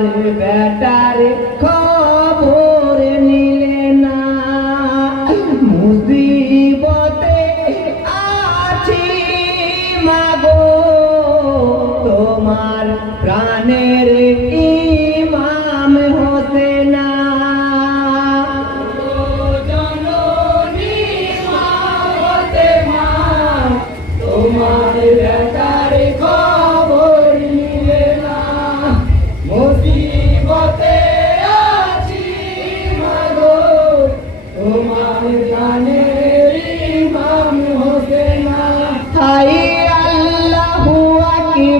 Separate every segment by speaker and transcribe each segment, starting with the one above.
Speaker 1: রে বেটারে নিলে না। মুসিবতে আছি মাগো তোমার প্রাণের ই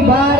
Speaker 1: Bye.